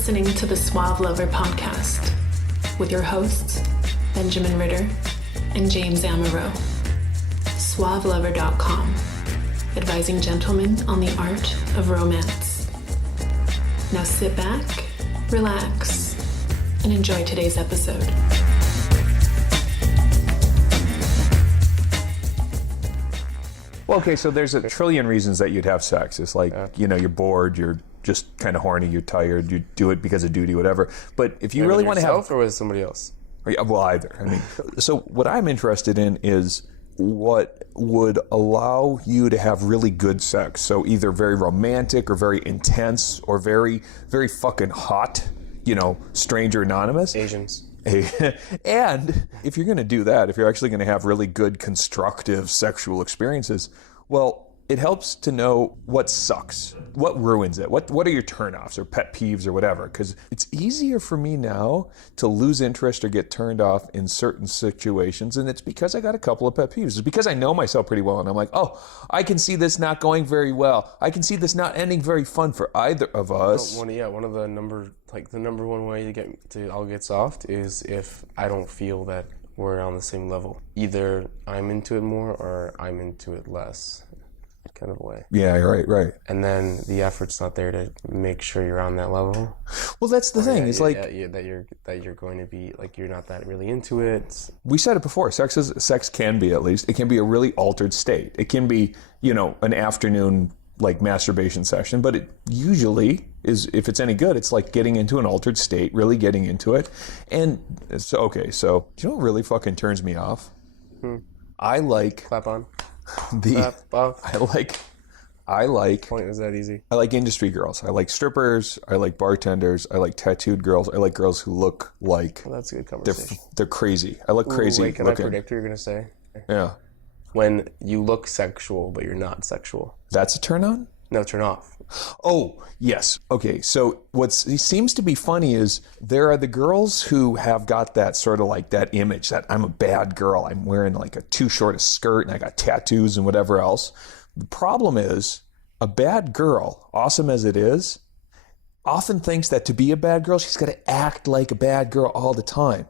listening to the Suave Lover podcast with your hosts, Benjamin Ritter and James Amaro. SuaveLover.com, advising gentlemen on the art of romance. Now sit back, relax, and enjoy today's episode. Well, okay, so there's a trillion reasons that you'd have sex. It's like, you're bored, you're just kind of horny, you're tired, you do it because of duty, whatever. But if you really want to have... or with somebody else? Well, either. I mean, so what I'm interested in is what would allow you to have really good sex. So either very romantic or very intense or very, very fucking hot, stranger anonymous. Asians. And if you're going to do that, if you're actually going to have really good, constructive sexual experiences, well, it helps to know what sucks, what ruins it, what are your turnoffs or pet peeves or whatever. Because it's easier for me now to lose interest or get turned off in certain situations, and it's because I got a couple of pet peeves. It's because I know myself pretty well, and I'm like, oh, I can see this not going very well. I can see this not ending very fun for either of us. One of the number one way I'll get soft is if I don't feel that we're on the same level. Either I'm into it more or I'm into it less. Kind of a way. Yeah, right. And then the effort's not there to make sure you're on that level. Well, that's the thing. It's that you're going to be like you're not that really into it. We said it before. Sex can be, at least, it can be a really altered state. It can be, an afternoon like masturbation session, but it usually is, if it's any good, it's like getting into an altered state, really getting into it. And so do you know what really fucking turns me off? I like clap on. I like point was that easy. I like industry girls. I like strippers. I like bartenders. I like tattooed girls. I like girls who look like that's a good conversation. They're crazy. I look crazy. Wait, can I predict what you're gonna say? Yeah. When you look sexual but you're not sexual. That's a turn on? No, turn off. Oh, yes. Okay, so what seems to be funny is there are the girls who have got that sort of like that image that I'm a bad girl. I'm wearing like a too short a skirt and I got tattoos and whatever else. The problem is a bad girl, awesome as it is, often thinks that to be a bad girl, she's got to act like a bad girl all the time.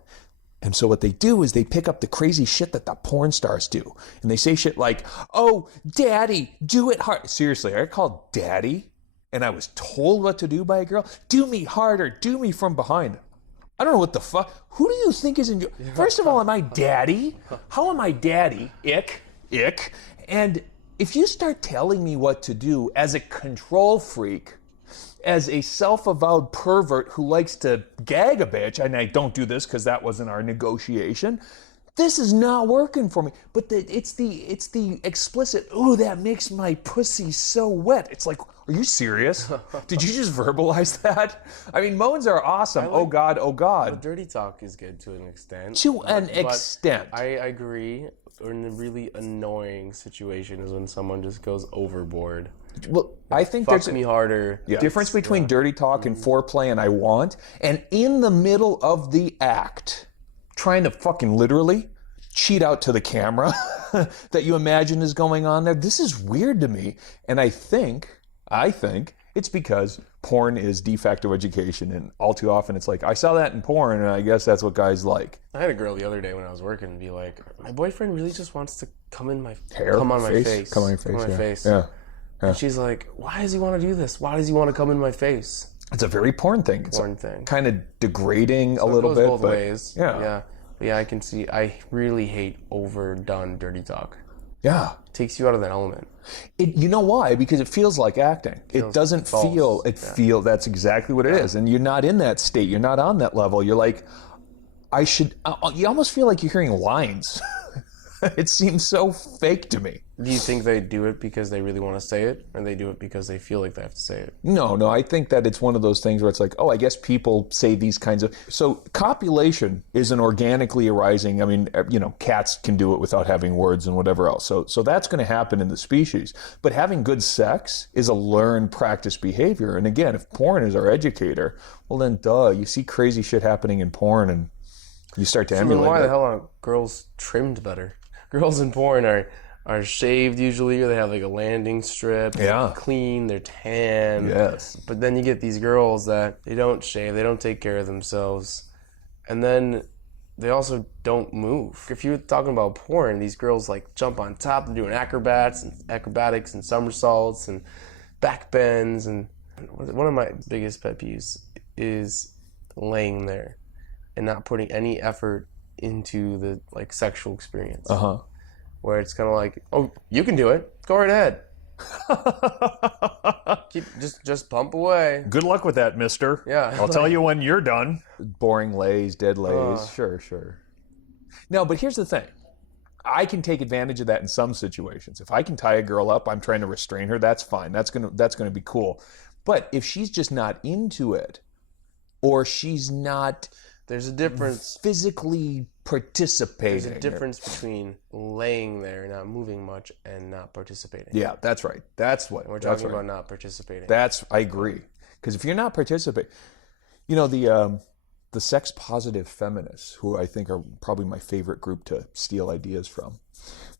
And so what they do is they pick up the crazy shit that the porn stars do. And they say shit like, oh, daddy, do it hard. Seriously, I got called daddy and I was told what to do by a girl. Do me harder, do me from behind. I don't know what the fuck. Who do you think is in your... First of all, am I daddy? How am I daddy? Ick. And if you start telling me what to do as a control freak, as a self-avowed pervert who likes to gag a bitch, and I don't do this because that wasn't our negotiation, this is not working for me. But it's the explicit, ooh, that makes my pussy so wet. It's like, are you serious? Did you just verbalize that? I mean, moans are awesome. Oh God. The dirty talk is good to an extent. Extent. I agree. In a really annoying situation is when someone just goes overboard. Well, I think there's me harder. Difference between dirty talk and foreplay and I want, and in the middle of the act, trying to fucking literally cheat out to the camera that you imagine is going on there. This is weird to me. And I think it's because porn is de facto education, and all too often it's like, I saw that in porn and I guess that's what guys like. I had a girl the other day when I was working be like, my boyfriend really just wants to come on my face. Come on my face. Yeah. And she's like, why does he want to do this? Why does he want to come in my face? It's a very porn thing. Kind of degrading a little bit. It goes both ways. Yeah. But yeah, I can see. I really hate overdone dirty talk. Yeah. It takes you out of that element. You know why? Because it feels like acting. It doesn't feel. That's exactly what it is. And you're not in that state. You're not on that level. You're like, you almost feel like you're hearing lines. It seems so fake to me. Do you think they do it because they really want to say it, or they do it because they feel like they have to say it? No, I think that it's one of those things where it's like, oh, I guess people say these kinds of... So copulation is an organically arising... I mean, cats can do it without having words and whatever else. So that's going to happen in the species. But having good sex is a learned practice behavior. And again, if porn is our educator, well then, you see crazy shit happening in porn and you start to emulate it. Why the hell aren't girls trimmed better? Girls in porn are shaved usually, or they have like a landing strip. Yeah. They're clean, they're tan. Yes. But then you get these girls that they don't shave, they don't take care of themselves, and then they also don't move. If you're talking about porn, these girls like jump on top, they're doing acrobatics and somersaults and back bends. And one of my biggest pet peeves is laying there and not putting any effort into the like sexual experience. Where it's kind of like, oh, you can do it, go right ahead. just pump away. Good luck with that, mister. Yeah. I'll tell you when you're done. Boring lays, dead lays. Sure. No, but here's the thing. I can take advantage of that in some situations. If I can tie a girl up, I'm trying to restrain her, that's fine. That's gonna be cool. But if she's just not into it, or she's not, there's a difference. Physically participating. There's a difference between laying there, not moving much, and not participating. Yeah, that's right. That's what we're talking about. Not participating. I agree. Because if you're not participating, the sex positive feminists, who I think are probably my favorite group to steal ideas from,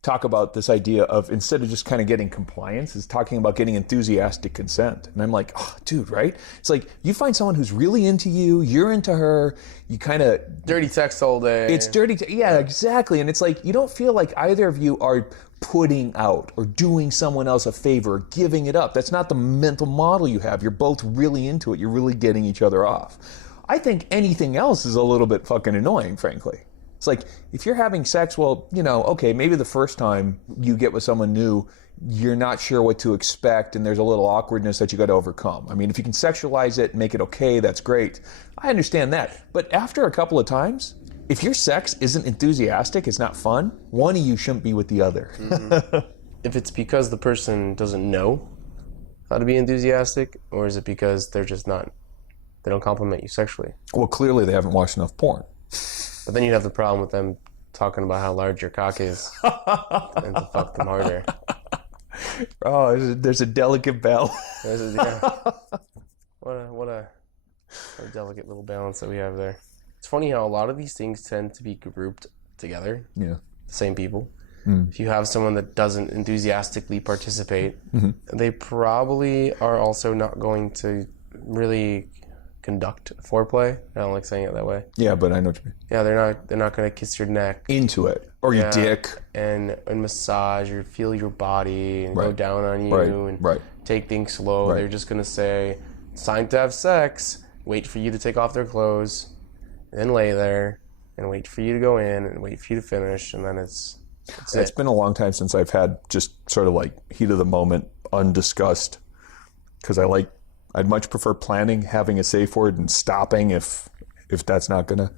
talk about this idea of, instead of just kind of getting compliance, is talking about getting enthusiastic consent. And I'm like, oh, dude, right? It's like, you find someone who's really into you, you're into her, you kind of... Dirty text all day. It's dirty, yeah, exactly. And it's like, you don't feel like either of you are putting out or doing someone else a favor, or giving it up. That's not the mental model you have. You're both really into it. You're really getting each other off. I think anything else is a little bit fucking annoying, frankly. It's like, if you're having sex, well, okay, maybe the first time you get with someone new, you're not sure what to expect, and there's a little awkwardness that you got to overcome. I mean, if you can sexualize it and make it okay, that's great. I understand that. But after a couple of times, if your sex isn't enthusiastic, it's not fun, one of you shouldn't be with the other. Mm-hmm. If it's because the person doesn't know how to be enthusiastic, or is it because they're just not, they don't compliment you sexually? Well, clearly they haven't watched enough porn. But then you'd have the problem with them talking about how large your cock is and to fuck them harder. Oh, there's a delicate balance. What a delicate little balance that we have there. It's funny how a lot of these things tend to be grouped together. Yeah. The same people. If you have someone that doesn't enthusiastically participate, they probably are also not going to really conduct foreplay. I don't like saying it that way. Yeah, but I know what you mean. Yeah, they're not going to kiss your neck. Into it. Or your dick. And massage or feel your body and go down on you and take things slow. They're just going to say, it's time to have sex, wait for you to take off their clothes, and then lay there and wait for you to go in and wait for you to finish, and then it's been a long time since I've had just sort of like heat of the moment, undiscussed, because I'd much prefer planning, having a safe word, and stopping if that's not gonna.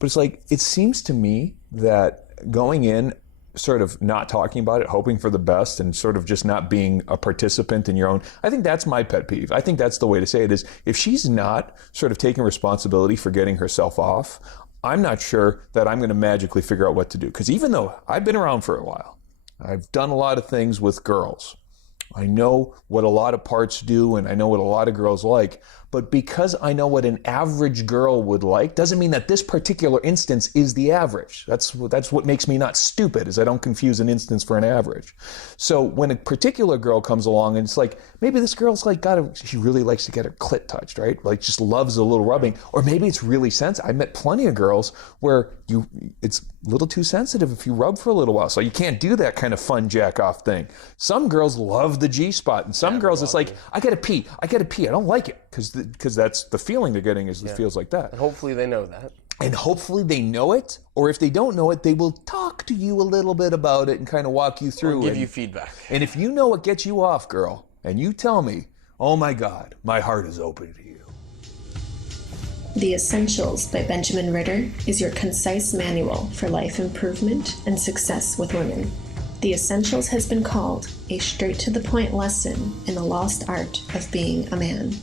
But it's like, it seems to me that going in, sort of not talking about it, hoping for the best, and sort of just not being a participant in your own, I think that's my pet peeve. I think that's the way to say it, is if she's not sort of taking responsibility for getting herself off, I'm not sure that I'm going to magically figure out what to do. Because even though I've been around for a while, I've done a lot of things with girls, I know what a lot of parts do, and I know what a lot of girls like. But because I know what an average girl would like, doesn't mean that this particular instance is the average. That's what makes me not stupid, is I don't confuse an instance for an average. So when a particular girl comes along and it's like, maybe this girl's like she really likes to get her clit touched, right? Like just loves a little rubbing. Or maybe it's really sensitive. I met plenty of girls where it's a little too sensitive if you rub for a little while. So you can't do that kind of fun jack off thing. Some girls love the G-spot, and some girls it's like, I gotta pee. I don't like it. Because that's the feeling they're getting, is it feels like that. And hopefully they know that. And hopefully they know it, or if they don't know it, they will talk to you a little bit about it and kind of walk you through. Or give you feedback. And if you know what gets you off, girl, and you tell me, oh my God, my heart is open to you. The Essentials by Benjamin Ritter is your concise manual for life improvement and success with women. The Essentials has been called a straight-to-the-point lesson in the lost art of being a man.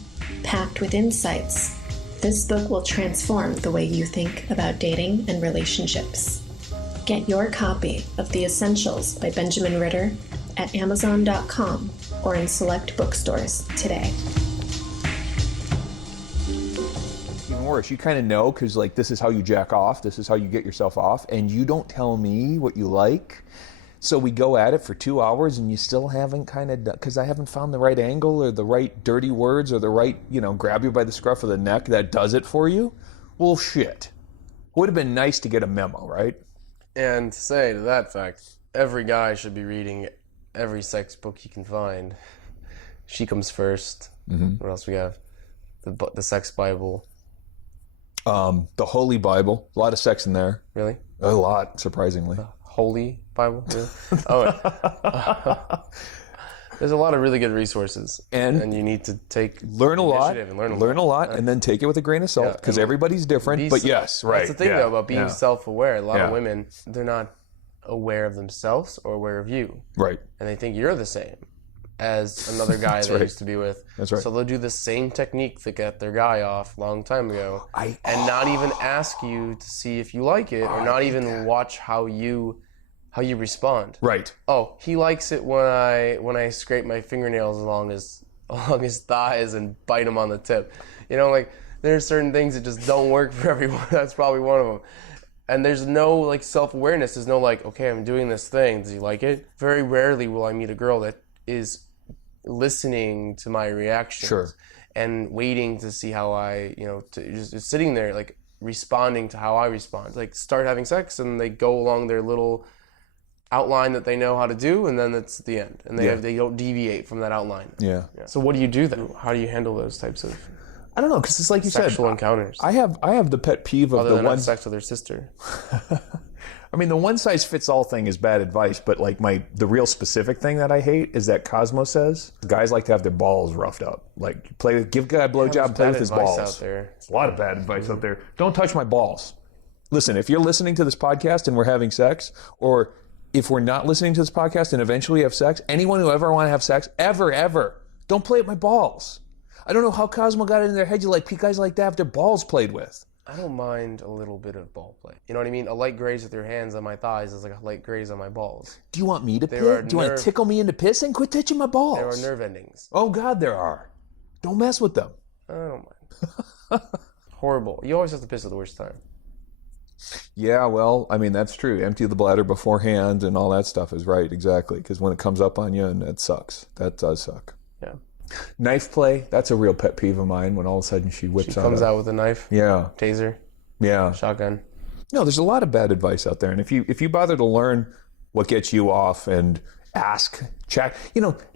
Packed with insights, this book will transform the way you think about dating and relationships. Get your copy of The Essentials by Benjamin Ritter at Amazon.com or in select bookstores today. Even worse, you kind of know, because like, this is how you jack off, this is how you get yourself off, and you don't tell me what you like. So we go at it for 2 hours and you still haven't kind of, because I haven't found the right angle or the right dirty words or the right, grab you by the scruff of the neck that does it for you. Well, shit. Would have been nice to get a memo, right? And to say to that fact, every guy should be reading every sex book he can find. She Comes First. Mm-hmm. What else we have? The Sex Bible. The Holy Bible. A lot of sex in there. Really? A lot, surprisingly. Holy Bible? Really? There's a lot of really good resources, and you need to learn a lot, and then take it with a grain of salt because everybody's different. But yes, right. That's the thing though about being self-aware. A lot of women, they're not aware of themselves or aware of you, right? And they think you're the same as another guy they used to be with. That's right. So they'll do the same technique that got their guy off a long time ago, and not even ask you to see if you like it, or not even watch how you respond. Right. Oh, he likes it when I scrape my fingernails along his thighs and bite him on the tip. There's certain things that just don't work for everyone. That's probably one of them. And there's no self-awareness. There's no okay, I'm doing this thing. Does he like it? Very rarely will I meet a girl that is listening to my reactions and waiting to see how I, just sitting there responding to how I respond. Start having sex and they go along their little outline that they know how to do, and then that's the end. And they don't deviate from that outline. Yeah. So what do you do then? How do you handle those types of I don't know, because it's like you said, sexual encounters? I have the pet peeve of other the than one have sex with their sister. I mean, the one size fits all thing is bad advice, but the real specific thing that I hate is that Cosmo says guys like to have their balls roughed up. Give guy a blowjob, play with his balls. Out there. There's a lot of bad advice out there. Don't touch my balls. Listen, if you're listening to this podcast and we're having sex, or if we're not listening to this podcast and eventually have sex, anyone who ever want to have sex, ever, don't play with my balls. I don't know how Cosmo got it in their head. Guys like that have their balls played with. I don't mind a little bit of ball play. You know what I mean? A light graze with your hands on my thighs is like a light graze on my balls. Do you want me to piss? Do you want to tickle me into pissing? Quit touching my balls. There are nerve endings. Oh, God, there are. Don't mess with them. I don't mind. Horrible. You always have to piss at the worst time. Yeah, well, I mean, that's true. Empty the bladder beforehand and all that stuff is right, exactly. Because when it comes up on you, and it sucks. That does suck. Yeah. Knife play, that's a real pet peeve of mine when all of a sudden she comes out with a knife. Yeah. Taser. Yeah. Shotgun. No, there's a lot of bad advice out there. And if you bother to learn what gets you off and ask, check,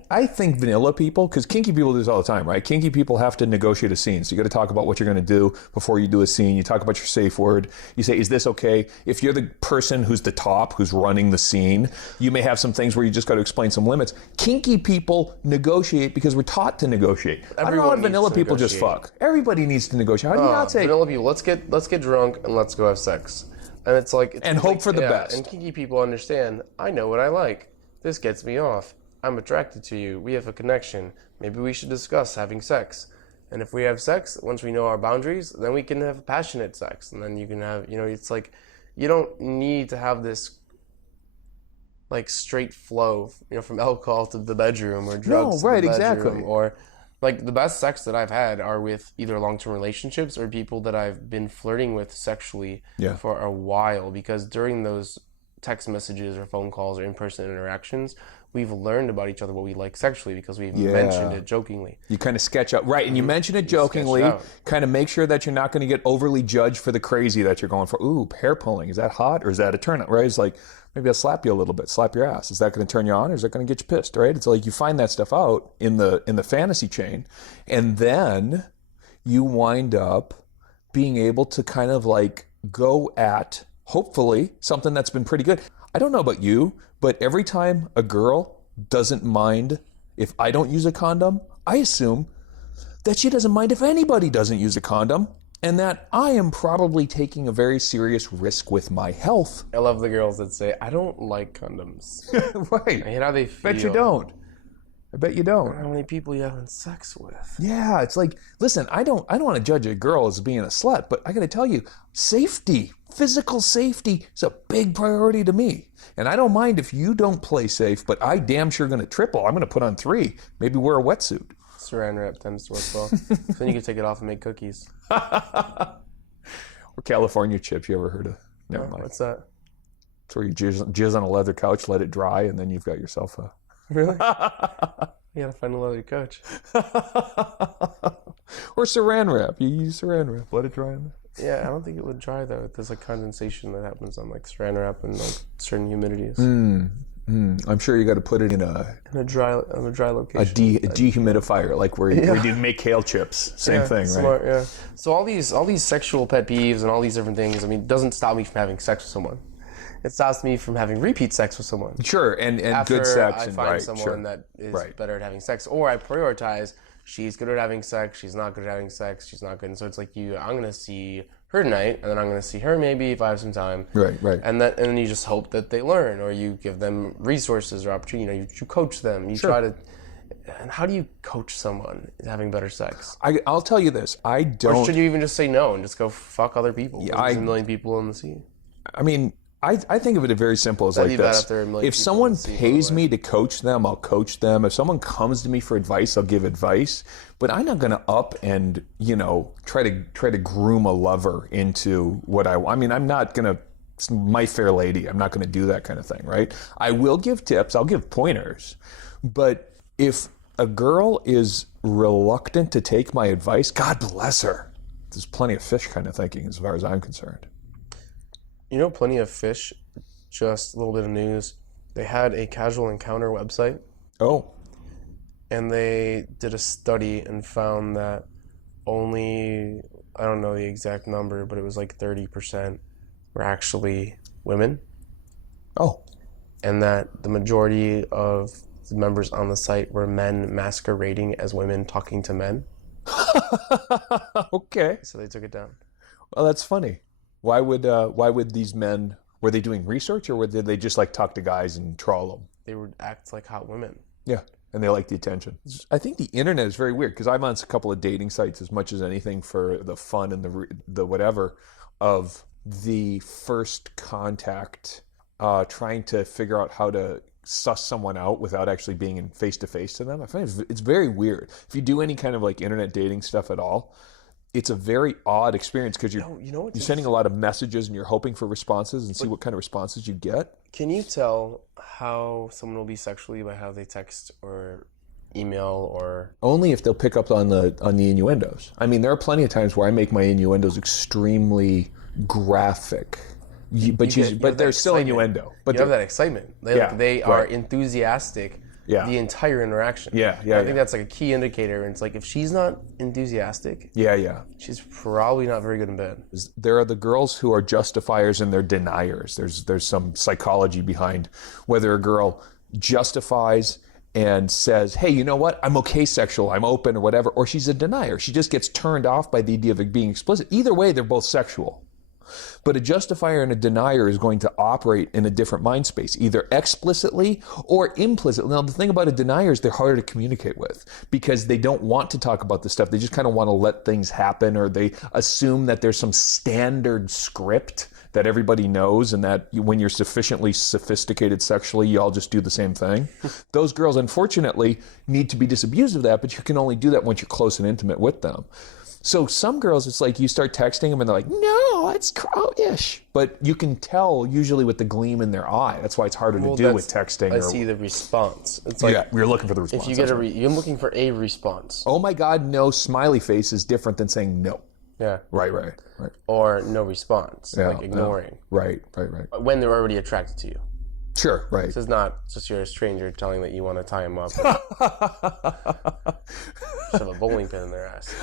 I think vanilla people, because kinky people do this all the time, right? Kinky people have to negotiate a scene. So you got to talk about what you're going to do before you do a scene. You talk about your safe word. You say, is this okay? If you're the person who's the top, who's running the scene, you may have some things where you just got to explain some limits. Kinky people negotiate because we're taught to negotiate. I don't know if vanilla people just fuck. Everybody needs to negotiate. How do you not say? Vanilla people, let's get drunk and let's go have sex. And it's and hope for the best. And kinky people understand, I know what I like. This gets me off. I'm attracted to you. We have a connection. Maybe we should discuss having sex. And if we have sex, once we know our boundaries, then we can have passionate sex. And then you can have, it's you don't need to have this straight flow, from alcohol to the bedroom or drugs to the bedroom. Exactly. Or the best sex that I've had are with either long-term relationships or people that I've been flirting with sexually for a while. Because during those text messages or phone calls or in-person interactions, we've learned about each other what we like sexually because we've mentioned it jokingly. You kind of sketch out, right, and you mention it jokingly, kind of make sure that you're not going to get overly judged for the crazy that you're going for. Ooh, hair pulling, is that hot or is that a turn up, right? It's maybe I'll slap you a little bit, slap your ass. Is that going to turn you on or is that going to get you pissed, right? It's you find that stuff out in the fantasy chain, and then you wind up being able to kind of go at, hopefully, something that's been pretty good. I don't know about you, but every time a girl doesn't mind if I don't use a condom, I assume that she doesn't mind if anybody doesn't use a condom, and that I am probably taking a very serious risk with my health. I love the girls that say, I don't like condoms. Right. I hate how they feel. Bet you don't. I bet you don't. How many people you having sex with? Yeah, it's listen, I don't want to judge a girl as being a slut, but I got to tell you, safety, physical safety is a big priority to me. And I don't mind if you don't play safe, but I damn sure going to triple. I'm going to put on 3, maybe wear a wetsuit. Saran wrap tends to work well. Then you can take it off and make cookies. Or California chips, you ever heard of? Never mind. What's that? It's where you jizz on a leather couch, let it dry, and then you've got yourself a... Really? You gotta find a leather couch. Or saran wrap. You use saran wrap, let it dry in there. Yeah, I don't think it would dry though. There's like condensation that happens on like saran wrap and like certain humidities. I'm sure you got to put it in a dry location. A dehumidifier, like where you make kale chips. Same thing, smart, right? Yeah. So all these sexual pet peeves and all these different things, I mean, it doesn't stop me from having sex with someone. It stops me from having repeat sex with someone. Sure, and After good sex. I and find right, someone sure. that is Right. better at having sex, or I prioritize, she's good at having sex, she's not good at having sex, she's not good. And so it's like I'm going to see her tonight, and then I'm going to see her maybe if I have some time. Right. And then you just hope that they learn, or you give them resources or opportunity. You know, you coach them. You try to. And how do you coach someone having better sex? I'll tell you this. I don't. Or should you even just say no and just go fuck other people? Yeah, There's a million people in the sea. I mean, I think of it very simple as like leave that this. up there, a million If people someone in the sea, pays by the way. me to coach them, I'll coach them. If someone comes to me for advice, I'll give advice. But I'm not going to up and try to groom a lover into what I want. I mean, I'm not going to My Fair Lady. I'm not going to do that kind of thing, right? I will give tips. I'll give pointers. But if a girl is reluctant to take my advice, God bless her. There's plenty of fish kind of thinking as far as I'm concerned. You know, Plenty of Fish, just a little bit of news. They had a casual encounter website, Oh, and they did a study and found that only, I don't know the exact number, but it was like 30% were actually women, oh. and that the majority of the members on the site were men masquerading as women talking to men. Okay. So they took it down. Well, that's funny. Why would these men, were they doing research or did they just like talk to guys and troll them? They would act like hot women. Yeah, and they like the attention. I think the internet is very weird because I'm on a couple of dating sites as much as anything for the fun and the whatever of the first contact, trying to figure out how to suss someone out without actually being in face-to-face to them. I find it's very weird. If you do any kind of like internet dating stuff at all, it's a very odd experience because you're sending a lot of messages and you're hoping for responses and see what kind of responses you get. Can you tell how someone will be sexually by how they text or email or... Only if they'll pick up on the innuendos. I mean, there are plenty of times where I make my innuendos extremely graphic, but they're still innuendo. But you have that excitement. They are right. enthusiastic the entire interaction. Yeah. I think that's like a key indicator. And it's like if she's not enthusiastic, she's probably not very good in bed. There are the girls who are justifiers and they're deniers. There's some psychology behind whether a girl justifies and says, hey, you know what? I'm okay sexual, I'm open or whatever, or she's a denier. She just gets turned off by the idea of it being explicit. Either way, they're both sexual. But a justifier and a denier is going to operate in a different mind space, either explicitly or implicitly. Now, the thing about a denier is they're harder to communicate with because they don't want to talk about this stuff. They just kind of want to let things happen, or they assume that there's some standard script that everybody knows and that when you're sufficiently sophisticated sexually, you all just do the same thing. Those girls, unfortunately, need to be disabused of that, but you can only do that once you're close and intimate with them. So some girls, it's like you start texting them and they're like, no, it's crow-ish. But you can tell usually with the gleam in their eye. That's why it's harder to do with texting. I see the response. It's like you're looking for the response. If you get you're looking for a response. Oh my God, no smiley face is different than saying no. Yeah. Right. Or no response, like ignoring. Right. When they're already attracted to you. Sure, right. This is not just you're a stranger telling that you want to tie them up. Just have a bowling pin in their ass.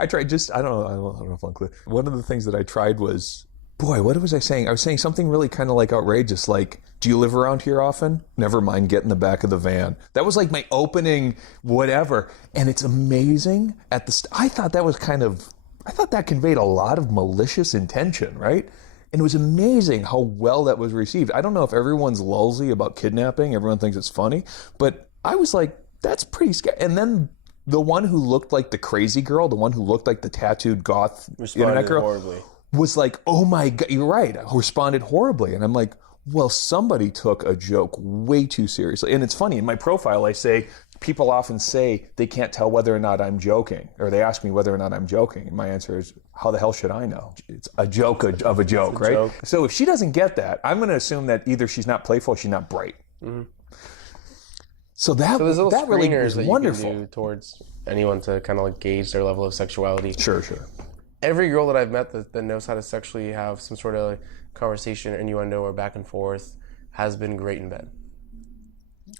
I tried I don't know if I'm clear. One of the things that I tried was, boy, what was I saying? I was saying something really kind of like outrageous, like, do you live around here often? Never mind, get in the back of the van. That was like my opening whatever. And it's amazing I thought that conveyed a lot of malicious intention, right? And it was amazing how well that was received. I don't know if everyone's lulzy about kidnapping. Everyone thinks it's funny. But I was like, that's pretty scary. And then the one who looked like the crazy girl, the one who looked like the tattooed goth internet girl, horribly. Was like, oh my God, you're right. Responded horribly. And I'm like, well, somebody took a joke way too seriously. And it's funny, in my profile I say, people often say they can't tell whether or not I'm joking, or they ask me whether or not I'm joking. And my answer is, how the hell should I know? It's a joke of a joke, right? Joke. So if she doesn't get that, I'm going to assume that either she's not playful or she's not bright. Mm-hmm. So that really is that wonderful. You can do towards anyone to kind of like gauge their level of sexuality. Sure. Every girl that I've met that knows how to sexually have some sort of conversation, innuendo, or back and forth has been great in bed.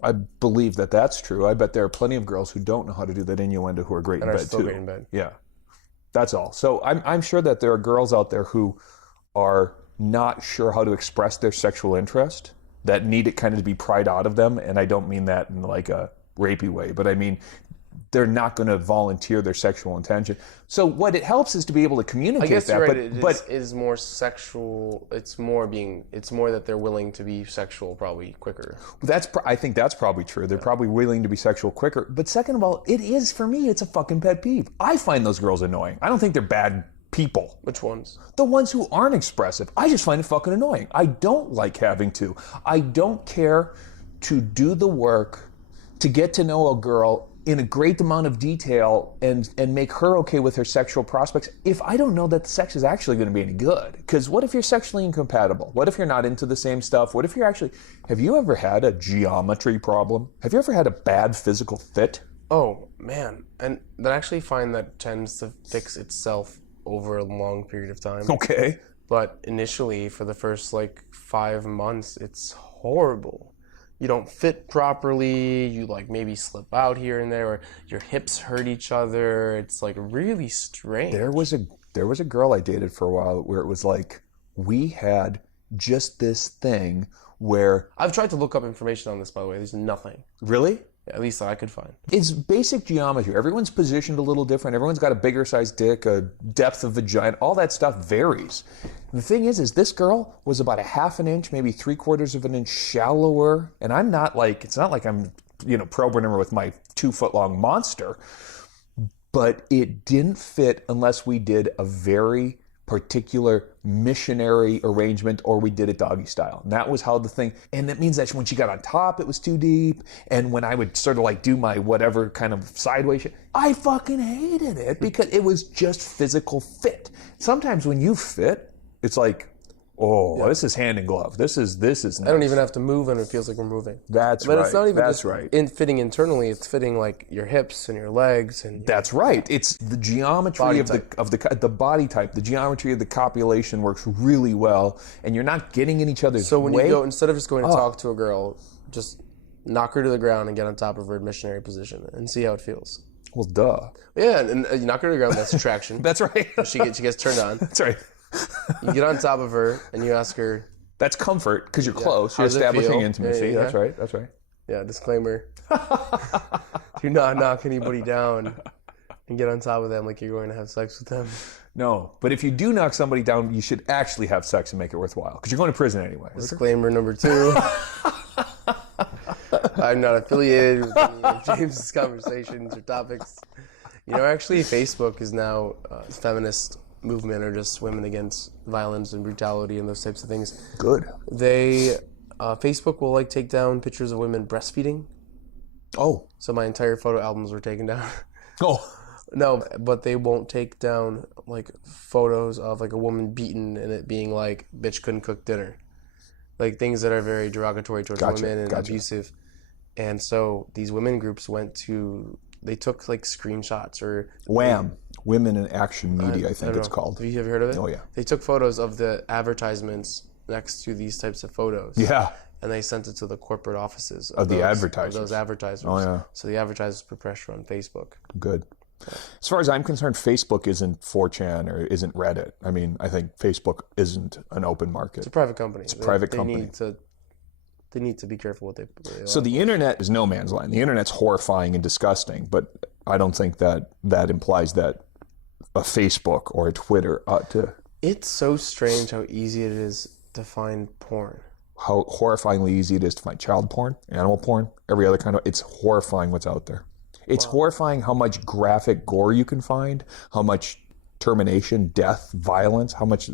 I believe that that's true. I bet there are plenty of girls who don't know how to do that innuendo who are great in bed still too. Great in bed. Yeah, that's all. So I'm sure that there are girls out there who are not sure how to express their sexual interest, that need it kind of to be pried out of them. And I don't mean that in like a rapey way, but I mean they're not going to volunteer their sexual intention. So what it helps is to be able to communicate that. I guess you're right. But it is more sexual. It's more that they're willing to be sexual probably quicker. I think that's probably true. They're probably willing to be sexual quicker. But second of all, it is, for me, it's a fucking pet peeve. I find those girls annoying. I don't think they're bad people. Which ones? The ones who aren't expressive. I just find it fucking annoying. I don't like having to. I don't care to do the work to get to know a girl in a great amount of detail and make her okay with her sexual prospects if I don't know that the sex is actually going to be any good. Because what if you're sexually incompatible? What if you're not into the same stuff? What if you're actually... Have you ever had a geometry problem? Have you ever had a bad physical fit? Oh, man. And I actually find that tends to fix itself over a long period of time. Okay. But initially, for the first 5 months, it's horrible. You don't fit properly, you maybe slip out here and there, or your hips hurt each other. It's really strange. There was a girl I dated for a while where it was we had just this thing where... I've tried to look up information on this, by the way. There's nothing. Really? At least that I could find. It's basic geometry. Everyone's positioned a little different. Everyone's got a bigger sized dick, a depth of vagina. All that stuff varies. The thing is this girl was about a half an inch, maybe 3/4 of an inch shallower. And I'm not it's not like I'm, probing her with my 2-foot-long monster. But it didn't fit unless we did a very particular missionary arrangement or we did it doggy style. And that was how the thing, and that means that when she got on top, it was too deep. And when I would sort of do my whatever kind of sideways shit, I fucking hated it because it was just physical fit. Sometimes when you fit, it's this is hand in glove. This is nice. I don't even have to move and it feels like we're moving. But it's not even just fitting internally, it's fitting your hips and your legs and That's right. It's the geometry of the body type. The geometry of the copulation works really well and you're not getting in each other's way. So when you go, instead of just going to talk to a girl, just knock her to the ground and get on top of her missionary position and see how it feels. Well, duh. Yeah, and you knock her to the ground, that's attraction. That's right. She gets turned on. That's right. You get on top of her and you ask her. That's comfort because you're close. You're establishing intimacy. Yeah. That's right. That's right. Yeah, disclaimer. Do not knock anybody down and get on top of them like you're going to have sex with them. No, but if you do knock somebody down, you should actually have sex and make it worthwhile because you're going to prison anyway. Disclaimer number 2. I'm not affiliated with any of James's conversations or topics. Actually, Facebook is now feminist movement or just women against violence and brutality and those types of things. Good. Facebook will take down pictures of women breastfeeding. Oh. So my entire photo albums were taken down. Oh. No, but they won't take down photos of a woman beaten and it being bitch couldn't cook dinner. Things that are very derogatory towards women and abusive. And so these women groups they took screenshots or... WHAM, Women in Action Media, I think it's called. Have you ever heard of it? Oh, yeah. They took photos of the advertisements next to these types of photos. Yeah. And they sent it to the corporate offices of the advertisers. Of those advertisers. Oh, yeah. So the advertisers put pressure on Facebook. Good. As far as I'm concerned, Facebook isn't 4chan or isn't Reddit. I mean, I think Facebook isn't an open market. It's a private company. It's a private company. They need to be careful what they So the internet is no man's land. The internet's horrifying and disgusting, but I don't think that implies that a Facebook or a Twitter ought to... It's so strange how easy it is to find porn. How horrifyingly easy it is to find child porn, animal porn, every other kind of... It's horrifying what's out there. It's horrifying how much graphic gore you can find, how much termination, death, violence, how much...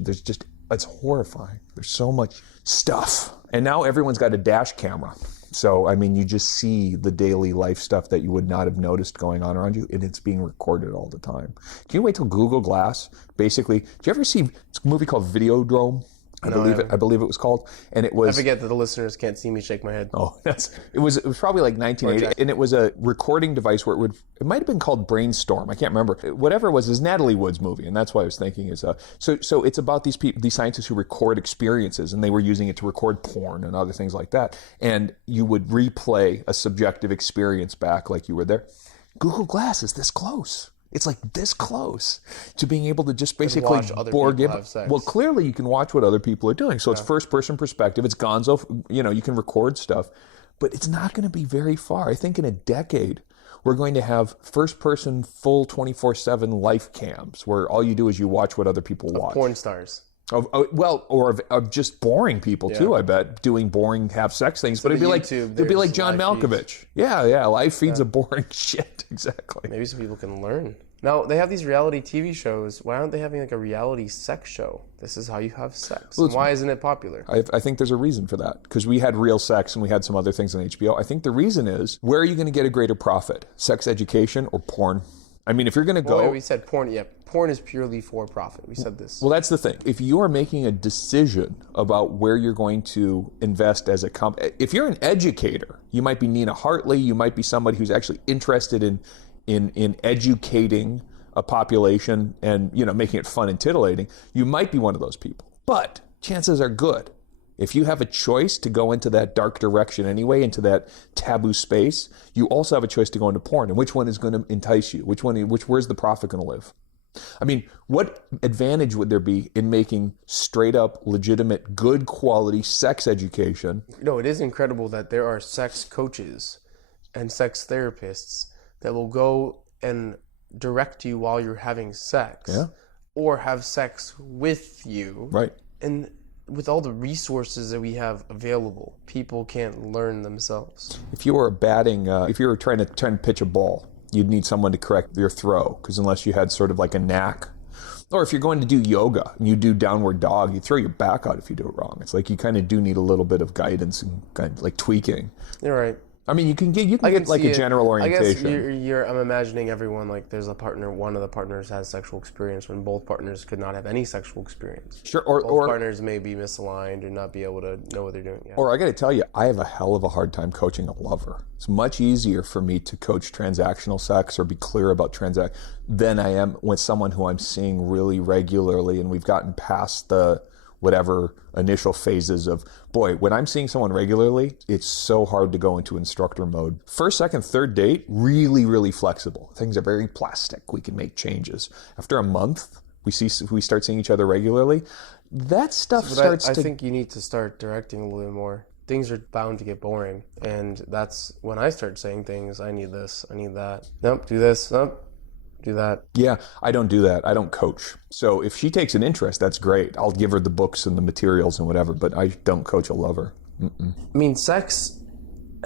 It's horrifying. There's so much stuff. And now everyone's got a dash camera. So, I mean, you just see the daily life stuff that you would not have noticed going on around you, and it's being recorded all the time. Can you wait till Google Glass? Basically, did you ever see a movie called Videodrome? I believe it was called, and it was. I forget that the listeners can't see me shake my head. Oh, it was probably like 1980, and it was a recording device where it might have been called Brainstorm. I can't remember. Whatever it was Natalie Wood's movie, and that's why I was thinking is so it's about these people, these scientists who record experiences, and they were using it to record porn and other things like that, and you would replay a subjective experience back like you were there. Google Glass is this close. It's like this close to being able to just basically Well, clearly you can watch what other people are doing. So it's first person perspective. It's gonzo, you can record stuff, but it's not going to be very far. I think in a decade, we're going to have first person full 24/7 life cams where all you do is you watch what other people watch. Porn stars. Of just boring people too. I bet doing boring have sex things, but it'd be like John Malkovich. Yeah, live feeds of boring shit. Exactly. Maybe some people can learn. Now they have these reality TV shows. Why aren't they having like a reality sex show? This is how you have sex. Well, why isn't it popular? I think there's a reason for that, because we had Real Sex and we had some other things on HBO. I think the reason is, where are you going to get a greater profit? Sex education or porn? I mean, if you're going to go... Well, we said porn. Yeah, porn is purely for profit. We said this. Well, that's the thing. If you're making a decision about where you're going to invest as a company... If you're an educator, you might be Nina Hartley, you might be somebody who's actually interested in educating a population and, making it fun and titillating. You might be one of those people. But chances are good. If you have a choice to go into that dark direction anyway, into that taboo space, you also have a choice to go into porn. And which one is going to entice you? Where's the profit going to live? I mean, what advantage would there be in making straight up, legitimate, good quality sex education? It is incredible that there are sex coaches and sex therapists that will go and direct you while you're having sex. Yeah. Or have sex with you. Right. And with all the resources that we have available, people can't learn themselves. If you were trying to pitch a ball, you'd need someone to correct your throw, because unless you had sort of like a knack, or if you're going to do yoga and you do downward dog, you throw your back out if you do it wrong. It's like you kind of do need a little bit of guidance and kind of like tweaking. You're right. I mean, you can get like a general orientation. I guess I'm imagining everyone like there's a partner. One of the partners has sexual experience when both partners could not have any sexual experience. Sure, both partners may be misaligned or not be able to know what they're doing. Yeah. Or I got to tell you, I have a hell of a hard time coaching a lover. It's much easier for me to coach transactional sex or be clear about than I am with someone who I'm seeing really regularly, and we've gotten past the whatever initial phases of, boy, when I'm seeing someone regularly, it's so hard to go into instructor mode. First, second, third date, really, really flexible. Things are very plastic. We can make changes. After a month, we start seeing each other regularly. That stuff I think you need to start directing a little bit more. Things are bound to get boring. And that's when I start saying things, I need this, I need that. Nope, do this, nope. Do that. Yeah, I don't do that. I don't coach. So if she takes an interest, that's great. I'll give her the books and the materials and whatever, but I don't coach a lover. Mm-mm. I mean, sex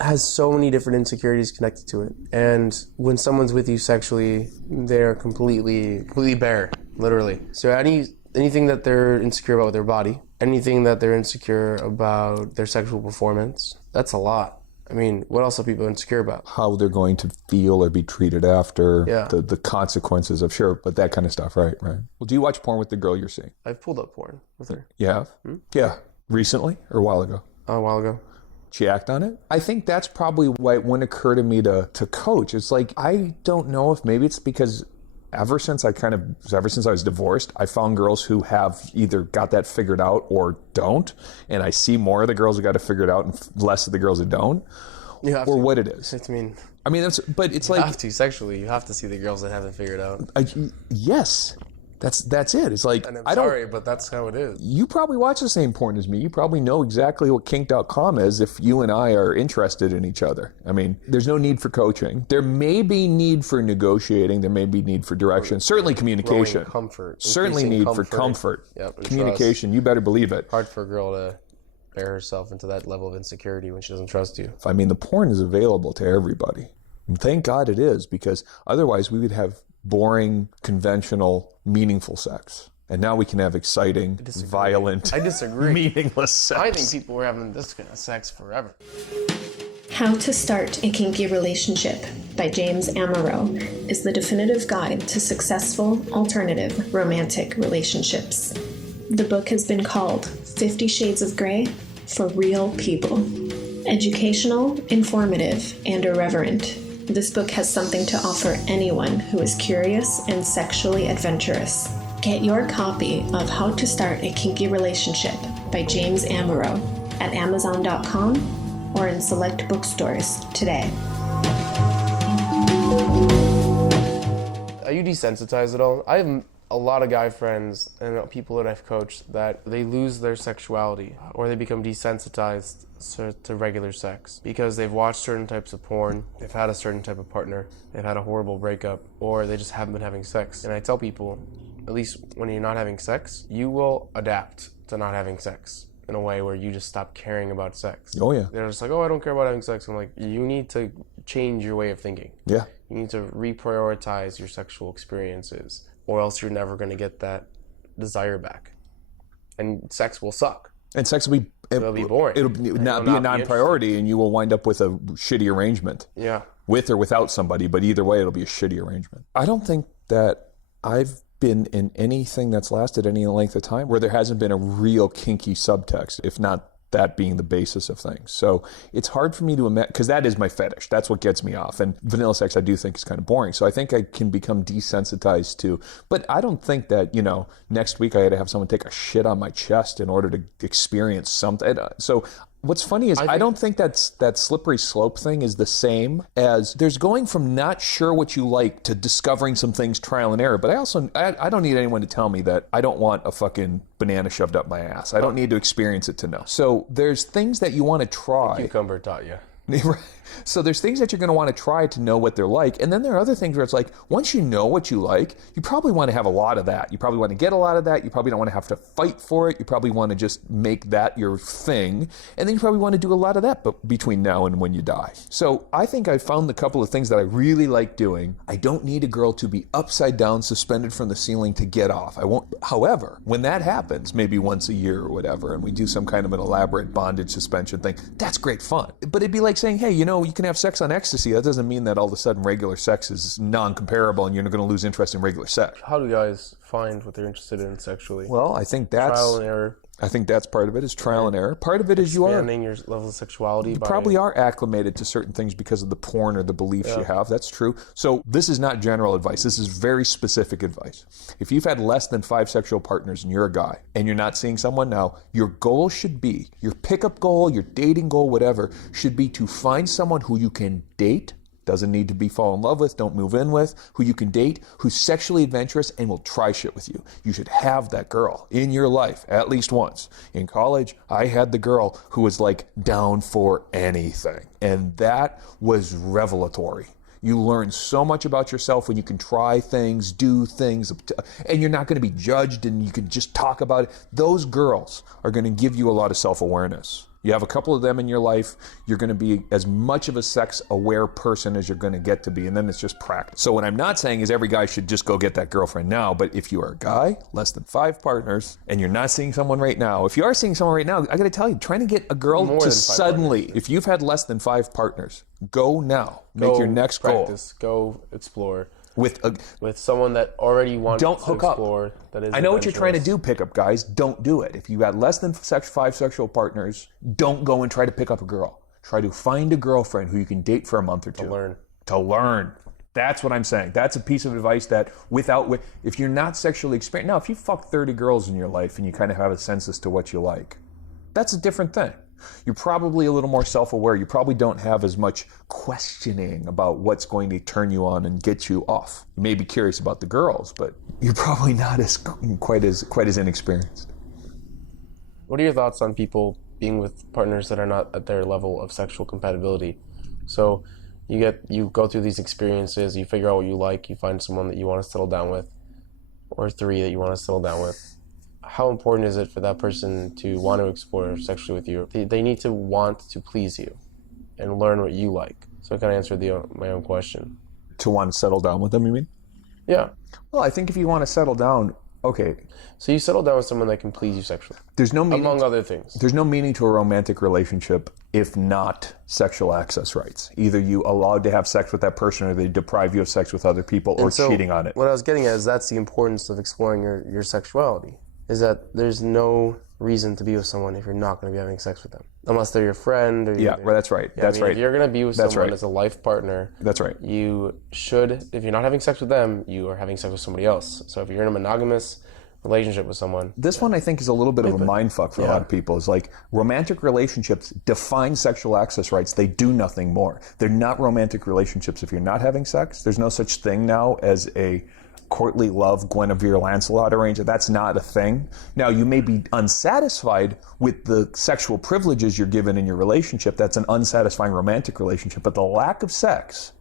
has so many different insecurities connected to it. And when someone's with you sexually, they're completely bare, literally. So anything that they're insecure about with their body, anything that they're insecure about their sexual performance, that's a lot. I mean, what else are people insecure about? How they're going to feel or be treated after, the consequences of, sure, but that kind of stuff, right. Well, do you watch porn with the girl you're seeing? I've pulled up porn with her. You have? Yeah. Recently or a while ago? A while ago. She act on it? I think that's probably why it wouldn't occur to me to coach. It's like, I don't know if maybe it's because ever since I was divorced, I found girls who have either got that figured out or don't, and I see more of the girls who got it figured out and less of the girls who don't, or what it is. I mean, but it's like... You have to, sexually, you have to see the girls that haven't figured out. Yes. That's it. It's like, and I'm sorry, but that's how it is. You probably watch the same porn as me. You probably know exactly what kink.com is if you and I are interested in each other. I mean, there's no need for coaching. There may be need for negotiating. There may be need for direction. Certainly communication. Comfort. Certainly need for comfort. Yep, communication. Trust. You better believe it. Hard for a girl to bear herself into that level of insecurity when she doesn't trust you. I mean, the porn is available to everybody. And thank God it is, because otherwise we would have boring, conventional, meaningful sex. And now we can have exciting, violent, I disagree. meaningless sex. I think people were having this kind of sex forever. How to Start a Kinky Relationship by James Amaro is the definitive guide to successful, alternative, romantic relationships. The book has been called 50 Shades of Grey for real people. Educational, informative, and irreverent, this book has something to offer anyone who is curious and sexually adventurous. Get your copy of How to Start a Kinky Relationship by James Amaro at Amazon.com or in select bookstores today. Are you desensitized at all? I have a lot of guy friends and people that I've coached that they lose their sexuality or they become desensitized to regular sex because they've watched certain types of porn, they've had a certain type of partner, they've had a horrible breakup, or they just haven't been having sex. And I tell people, at least when you're not having sex, you will adapt to not having sex in a way where you just stop caring about sex. Oh, yeah. They're just like, oh, I don't care about having sex. I'm like, you need to change your way of thinking. Yeah. You need to reprioritize your sexual experiences, or else you're never going to get that desire back. And sex will suck. And sex will be... It'll be boring. It'll not be a non-priority, and you will wind up with a shitty arrangement. Yeah. With or without somebody, but either way, it'll be a shitty arrangement. I don't think that I've been in anything that's lasted any length of time where there hasn't been a real kinky subtext, if not that being the basis of things. So it's hard for me to imagine, because that is my fetish. That's what gets me off. And vanilla sex, I do think, is kind of boring. So I think I can become desensitized to, but I don't think that, next week I had to have someone take a shit on my chest in order to experience something. So what's funny is I don't think that slippery slope thing is the same as there's going from not sure what you like to discovering some things trial and error. But I don't need anyone to tell me that I don't want a fucking banana shoved up my ass. I don't need to experience it to know. So there's things that you want to try. Cucumber taught you. So there's things that you're going to want to try to know what they're like. And then there are other things where it's like, once you know what you like, you probably want to have a lot of that. You probably want to get a lot of that. You probably don't want to have to fight for it. You probably want to just make that your thing. And then you probably want to do a lot of that between now and when you die. So I think I found a couple of things that I really like doing. I don't need a girl to be upside down, suspended from the ceiling to get off. I won't. However, when that happens, maybe once a year or whatever, and we do some kind of an elaborate bondage suspension thing, that's great fun. But it'd be like saying, hey, you can have sex on ecstasy. That doesn't mean that all of a sudden regular sex is non-comparable and you're not going to lose interest in regular sex. How do guys find what they're interested in sexually? Well, I think that's... Trial and error. I think that's part of it, is trial and error. Part of it is expanding your level of sexuality. You probably are acclimated to certain things because of the porn or the beliefs you have. That's true. So this is not general advice. This is very specific advice. If you've had less than 5 sexual partners and you're a guy and you're not seeing someone now, your goal should be, your pickup goal, your dating goal, whatever, should be to find someone who you can date. Doesn't need to be fall in love with, don't move in with, who you can date, who's sexually adventurous and will try shit with you. You should have that girl in your life at least once. In college, I had the girl who was like down for anything. And that was revelatory. You learn so much about yourself when you can try things, do things, and you're not going to be judged and you can just talk about it. Those girls are going to give you a lot of self-awareness. You have a couple of them in your life, you're going to be as much of a sex-aware person as you're going to get to be, and then it's just practice. So what I'm not saying is every guy should just go get that girlfriend now, but if you are a guy, less than 5 partners, and you're not seeing someone right now, if you are seeing someone right now, I got to tell you, trying to get a girl to suddenly, partners. If you've had less than 5 partners, go now. Make your next practice. Go explore. With someone that already wants to explore. That is I know what you're trying to do, pickup guys. Don't do it. If you got less than 5 sexual partners, don't go and try to pick up a girl. Try to find a girlfriend who you can date for a month or 2. To learn. That's what I'm saying. That's a piece of advice that if you're not sexually experienced, now if you fuck 30 girls in your life and you kind of have a sense as to what you like, that's a different thing. You're probably a little more self-aware. You probably don't have as much questioning about what's going to turn you on and get you off. You may be curious about the girls, but you're probably not quite as inexperienced. What are your thoughts on people being with partners that are not at their level of sexual compatibility? So you go through these experiences, you figure out what you like, you find someone that you want to settle down with, or 3 that you want to settle down with. How important is it for that person to want to explore sexually with you? They need to want to please you and learn what you like. So I kind of answered my own question. To want to settle down with them, you mean? Yeah. Well, I think if you want to settle down, Okay, So you settle down with someone that can please you sexually, there's no meaning. among other things. There's no meaning to a romantic relationship if not sexual access rights. Either you allowed to have sex with that person, or they deprive you of sex with other people, or So cheating on it. what I was getting at is that's the importance of exploring your sexuality. Is that there's no reason to be with someone if you're not going to be having sex with them, unless they're your friend. Or Yeah, well, that's right. That's right. If you're going to be with That's someone right. as a life partner, That's right. you should. If you're not having sex with them, you are having sex with somebody else. So if you're in a monogamous relationship with someone, This one I think is a little bit of a mindfuck for a lot of people. Is like romantic relationships define sexual access rights. They do nothing more. They're not romantic relationships if you're not having sex. There's no such thing now as a courtly love Guinevere Lancelot arrangement. That's not a thing. Now, you may be unsatisfied with the sexual privileges you're given in your relationship. That's an unsatisfying romantic relationship. But the lack of sex,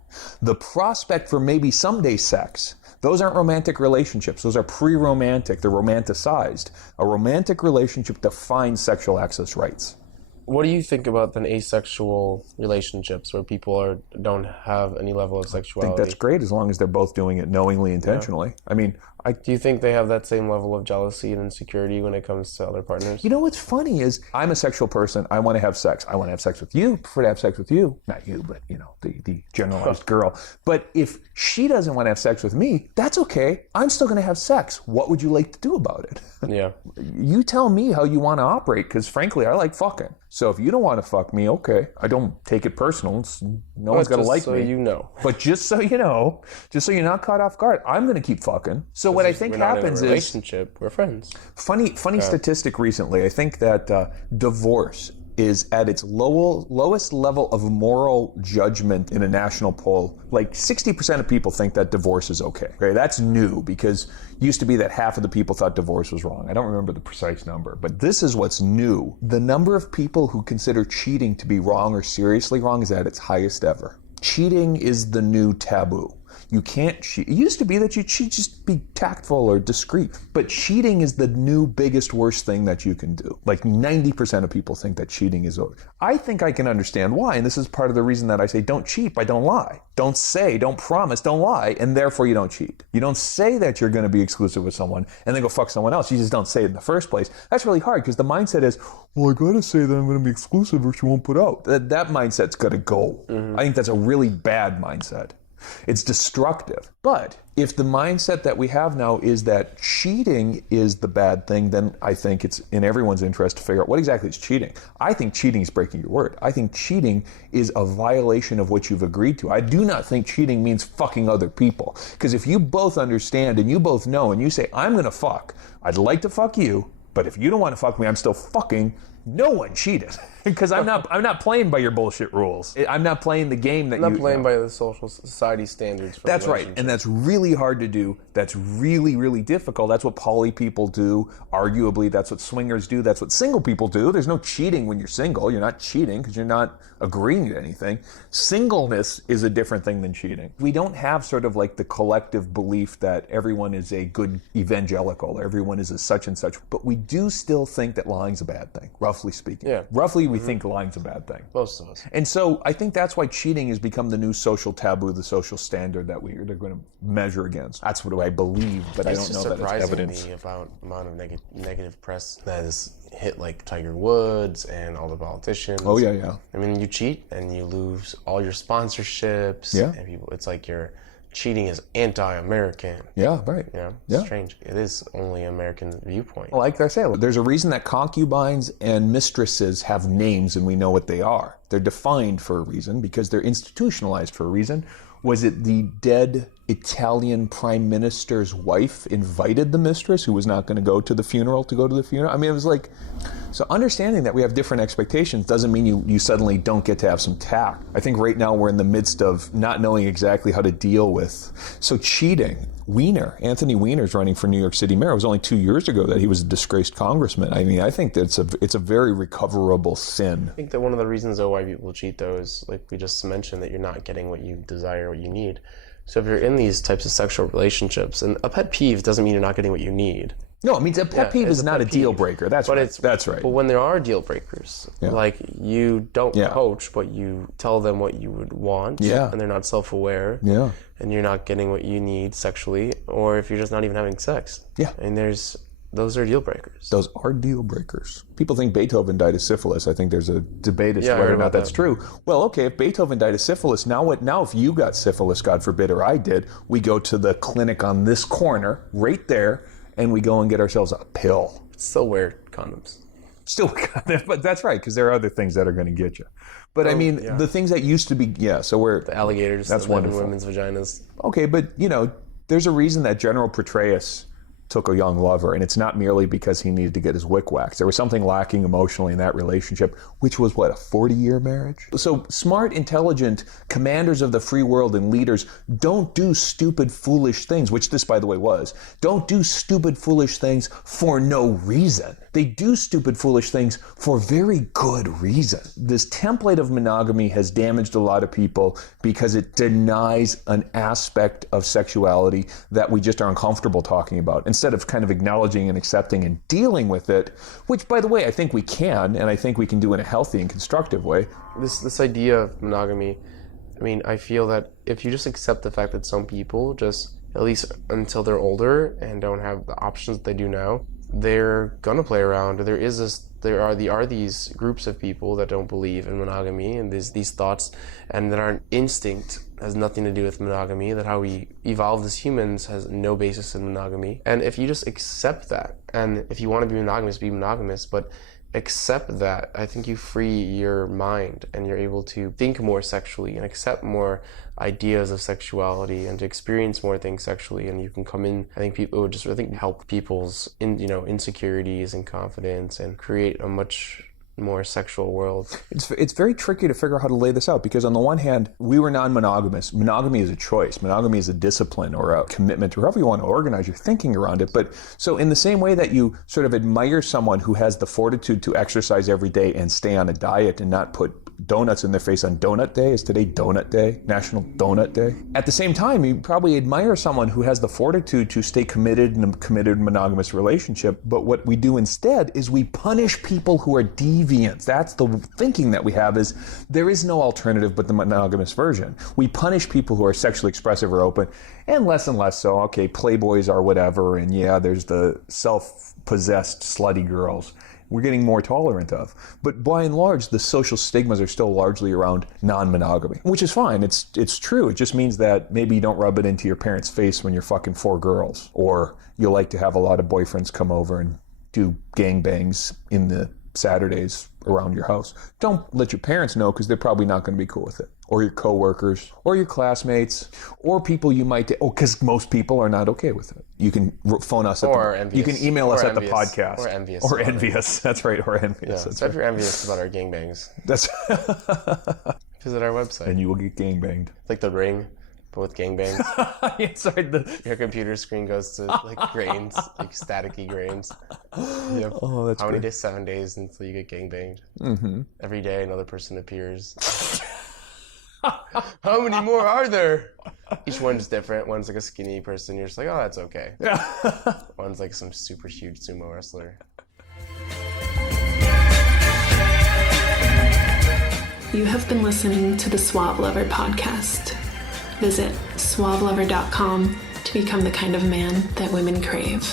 the prospect for maybe someday sex, those aren't romantic relationships. Those are pre-romantic. They're romanticized. A romantic relationship defines sexual access rights. what do you think about then asexual relationships where people don't have any level of I sexuality? think that's great as long as they're both doing it knowingly, intentionally. I mean, Do you think they have that same level of jealousy and insecurity when it comes to other partners? you know what's funny is I'm a sexual person. I want to have sex. I want to have sex with you. Prefer to have sex with you. Not you, but the generalized girl. But if she doesn't want to have sex with me, that's okay. I'm still going to have sex. What would you like to do about it? Yeah. You tell me how you want to operate, because frankly, I like fucking. So if you don't want to fuck me, okay. I don't take it personal. No one's going to like so me. you know. But just so you know, just so you're not caught off guard, I'm going to keep fucking. So what I think We're not happens in a is, relationship. We're friends. funny statistic recently, I think that divorce is at its lowest level of moral judgment in a national poll. Like 60% of people think that divorce is okay. Okay, that's new, because it used to be that half of the people thought divorce was wrong. I don't remember the precise number, but this is what's new. The number of people who consider cheating to be wrong or seriously wrong is at its highest ever. Cheating is the new taboo. You can't cheat. It used to be that you should just be tactful or discreet. But cheating is the new biggest, worst thing that you can do. Like 90% of people think that cheating is over. I think I can understand why, and this is part of the reason that I say don't cheat by don't lie. Don't say, don't promise, don't lie, and therefore you don't cheat. You don't say that you're going to be exclusive with someone and then go fuck someone else. You just don't say it in the first place. That's really hard, because the mindset is, well, I got to say that I'm going to be exclusive or she won't put out. That mindset's got to go. I think that's a really bad mindset. It's destructive. But if the mindset that we have now is that cheating is the bad thing, then I think it's in everyone's interest to figure out what exactly is cheating. I think cheating is breaking your word. I think cheating is a violation of what you've agreed to. I do not think cheating means fucking other people. Because if you both understand and you both know and you say, I'm going to fuck, I'd like to fuck you, but if you don't want to fuck me, I'm still fucking, no one cheated. Because I'm not playing by your bullshit rules. I'm not playing the game that I'm not playing by the social society standards for That's right, and that's really hard to do. That's really, really difficult. That's what poly people do. Arguably, that's what swingers do. That's what single people do. There's no cheating when you're single. You're not cheating because you're not agreeing to anything. Singleness is a different thing than cheating. We don't have sort of like the collective belief that everyone is a good evangelical, everyone is a such and such, but we do still think that lying's a bad thing, roughly speaking. Yeah. Roughly, we think lying's a bad thing. Most of us. And so I think that's why cheating has become the new social taboo, the social standard that they're going to measure against. That's what I believe, but I don't know that it's evidence. Me about the amount of negative press that has hit like Tiger Woods and all the politicians. Oh yeah. I mean, you cheat and you lose all your sponsorships. Yeah. And people, it's like cheating is anti-American. Yeah, right. It's strange. It is only American viewpoint. Like I say, there's a reason that concubines and mistresses have names and we know what they are. They're defined for a reason because they're institutionalized for a reason. Was it the dead Italian prime minister's wife invited the mistress who was not going to go to the funeral to go to the funeral? I mean, it was like, so understanding that we have different expectations doesn't mean you suddenly don't get to have some tact. I think right now we're in the midst of not knowing exactly how to deal with. So cheating. Anthony Weiner's running for New York City mayor. It was only 2 years ago that he was a disgraced congressman. I mean, I think that it's a very recoverable sin. I think that one of the reasons though why people cheat though is like we just mentioned that you're not getting what you desire, what you need. So if you're in these types of sexual relationships, and a pet peeve doesn't mean you're not getting what you need. No, I mean, a pet peeve it's is not a pet deal peeve. breaker. That's right. That's right. But when there are deal breakers, like you don't coach, but you tell them what you would want, and they're not self-aware, and you're not getting what you need sexually, or if you're just not even having sex. Yeah. And those are deal breakers. Those are deal breakers. People think Beethoven died of syphilis. I think there's a debate as to whether or not that's true. Well, okay, if Beethoven died of syphilis, now what? Now if you got syphilis, God forbid, or I did, we go to the clinic on this corner, right there, and we go and get ourselves a pill. Still wear condoms. Still, but that's right, because there are other things that are going to get you. But I mean, the things that used to be, so we're... The alligators that's that live in wonderful. women's vaginas. Okay, but, there's a reason that General Petraeus took a young lover, and it's not merely because he needed to get his wick waxed. There was something lacking emotionally in that relationship, which was, a 40-year marriage? So smart, intelligent commanders of the free world and leaders don't do stupid, foolish things, which this, by the way, was. Don't do stupid, foolish things for no reason. They do stupid, foolish things for very good reason. This template of monogamy has damaged a lot of people because it denies an aspect of sexuality that we just are uncomfortable talking about. Instead of kind of acknowledging and accepting and dealing with it, which, by the way, I think we can, and I think we can do in a healthy and constructive way. This idea of monogamy, I mean, I feel that if you just accept the fact that some people just, at least until they're older and don't have the options that they do now, they're gonna play around. There are these groups of people that don't believe in monogamy and these thoughts, and that our instinct has nothing to do with monogamy, that how we evolved as humans has no basis in monogamy. And if you just accept that, and if you want to be monogamous, but accept that, I think you free your mind and you're able to think more sexually and accept more ideas of sexuality and to experience more things sexually. And you can come in, I think it would just, help people's insecurities and confidence and create a much more sexual world. It's very tricky to figure out how to lay this out, because on the one hand, we were non-monogamous. Monogamy is a choice. Monogamy is a discipline or a commitment, or however you want to organize your thinking around it. But so in the same way that you sort of admire someone who has the fortitude to exercise every day and stay on a diet and not put donuts in their face on Donut Day. Is today Donut Day? National Donut Day? At the same time, you probably admire someone who has the fortitude to stay committed in a committed monogamous relationship. But what we do instead is we punish people who are deviants. That's the thinking that we have, is there is no alternative but the monogamous version. We punish people who are sexually expressive or open, and less so. Okay, playboys are whatever, and there's the self-possessed slutty girls we're getting more tolerant of. But by and large, the social stigmas are still largely around non-monogamy, which is fine. It's true. It just means that maybe you don't rub it into your parents' face when you're fucking 4 girls, or you like to have a lot of boyfriends come over and do gangbangs in the Saturdays around your house. Don't let your parents know, because they're probably not going to be cool with it. Or your coworkers, or your classmates, or people you might, because most people are not okay with it. You can phone us at envious. You can email us at the envious. podcast. Or envious. Or envious. That's right, or envious. Yeah, that's so if you're envious about our gangbangs, visit our website. And you will get gangbanged. Like The Ring, but with gangbangs. Your computer screen goes to grains, like staticky grains. That's how many days? 7 days until you get gangbanged. Mm-hmm. Every day another person appears. How many more are there? Each one's different. One's like a skinny person. You're just like, oh, that's okay. One's like some super huge sumo wrestler. You have been listening to the Suave Lover podcast. Visit suavelover.com to become the kind of man that women crave.